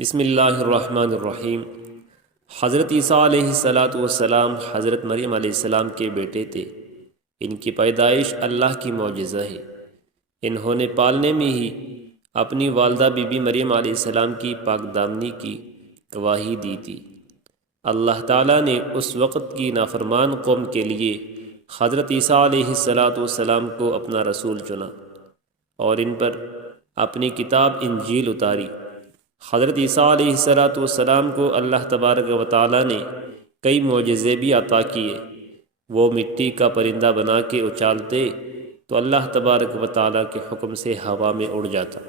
بسم اللہ الرحمن الرحیم۔ حضرت عیسیٰ علیہ السلام حضرت مریم علیہ السلام کے بیٹے تھے۔ ان کی پیدائش اللہ کی معجزہ ہے۔ انہوں نے پالنے میں ہی اپنی والدہ بی بی مریم علیہ السلام کی پاک دامنی کی گواہی دی تھی۔ اللہ تعالیٰ نے اس وقت کی نافرمان قوم کے لیے حضرت عیسیٰ علیہ السلام کو اپنا رسول چنا اور ان پر اپنی کتاب انجیل اتاری۔ حضرت عیسیٰ علیہ السلام کو اللہ تبارک و تعالیٰ نے کئی معجزے بھی عطا کیے۔ وہ مٹی کا پرندہ بنا کے اچالتے تو اللہ تبارک و تعالیٰ کے حکم سے ہوا میں اڑ جاتا۔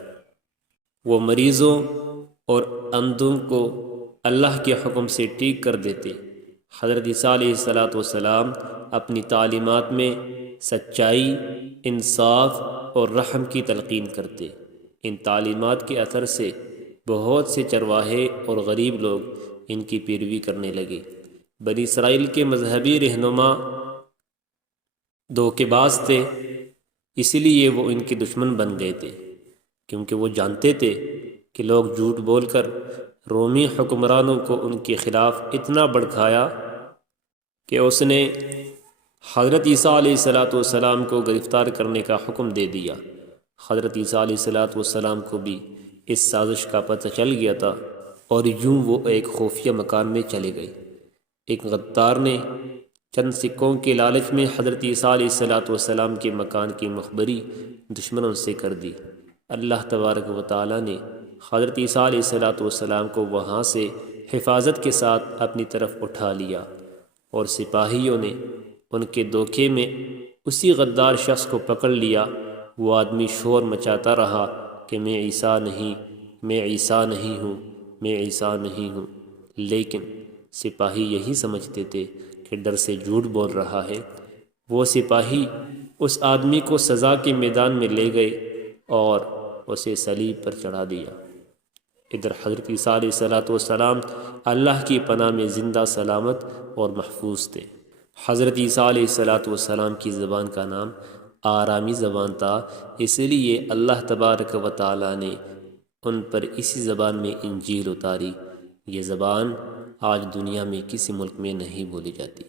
وہ مریضوں اور اندھوں کو اللہ کے حکم سے ٹھیک کر دیتے۔ حضرت عیسیٰ علیہ السلام اپنی تعلیمات میں سچائی، انصاف اور رحم کی تلقین کرتے۔ ان تعلیمات کے اثر سے بہت سے چرواہے اور غریب لوگ ان کی پیروی کرنے لگے۔ بنی اسرائیل کے مذہبی رہنما دھوکے باز تھے، اسی لیے وہ ان کے دشمن بن گئے تھے، کیونکہ وہ جانتے تھے کہ لوگ جھوٹ بول کر رومی حکمرانوں کو ان کے خلاف اتنا بھڑکایا کہ اس نے حضرت عیسیٰ علیہ السلام کو گرفتار کرنے کا حکم دے دیا۔ حضرت عیسیٰ علیہ السلام کو بھی اس سازش کا پتہ چل گیا تھا اور یوں وہ ایک خفیہ مکان میں چلے گئے۔ ایک غدار نے چند سکوں کے لالچ میں حضرت عیسیٰ علیہ السلام کے مکان کی مخبری دشمنوں سے کر دی۔ اللہ تبارک و تعالیٰ نے حضرت عیسیٰ علیہ السلام کو وہاں سے حفاظت کے ساتھ اپنی طرف اٹھا لیا اور سپاہیوں نے ان کے دھوکے میں اسی غدار شخص کو پکڑ لیا۔ وہ آدمی شور مچاتا رہا کہ میں عیسیٰ نہیں، میں عیسیٰ نہیں ہوں، میں عیسیٰ نہیں ہوں، لیکن سپاہی یہی سمجھتے تھے کہ ڈر سے جھوٹ بول رہا ہے۔ وہ سپاہی اس آدمی کو سزا کے میدان میں لے گئے اور اسے صلیب پر چڑھا دیا۔ ادھر حضرت عیسیٰ علیہ السلام اللہ کی پناہ میں زندہ سلامت اور محفوظ تھے۔ حضرت عیسیٰ علیہ السلام کی زبان کا نام آرامی زبان تھا، اس لیے اللہ تبارک و تعالیٰ نے ان پر اسی زبان میں انجیل اتاری۔ یہ زبان آج دنیا میں کسی ملک میں نہیں بولی جاتی۔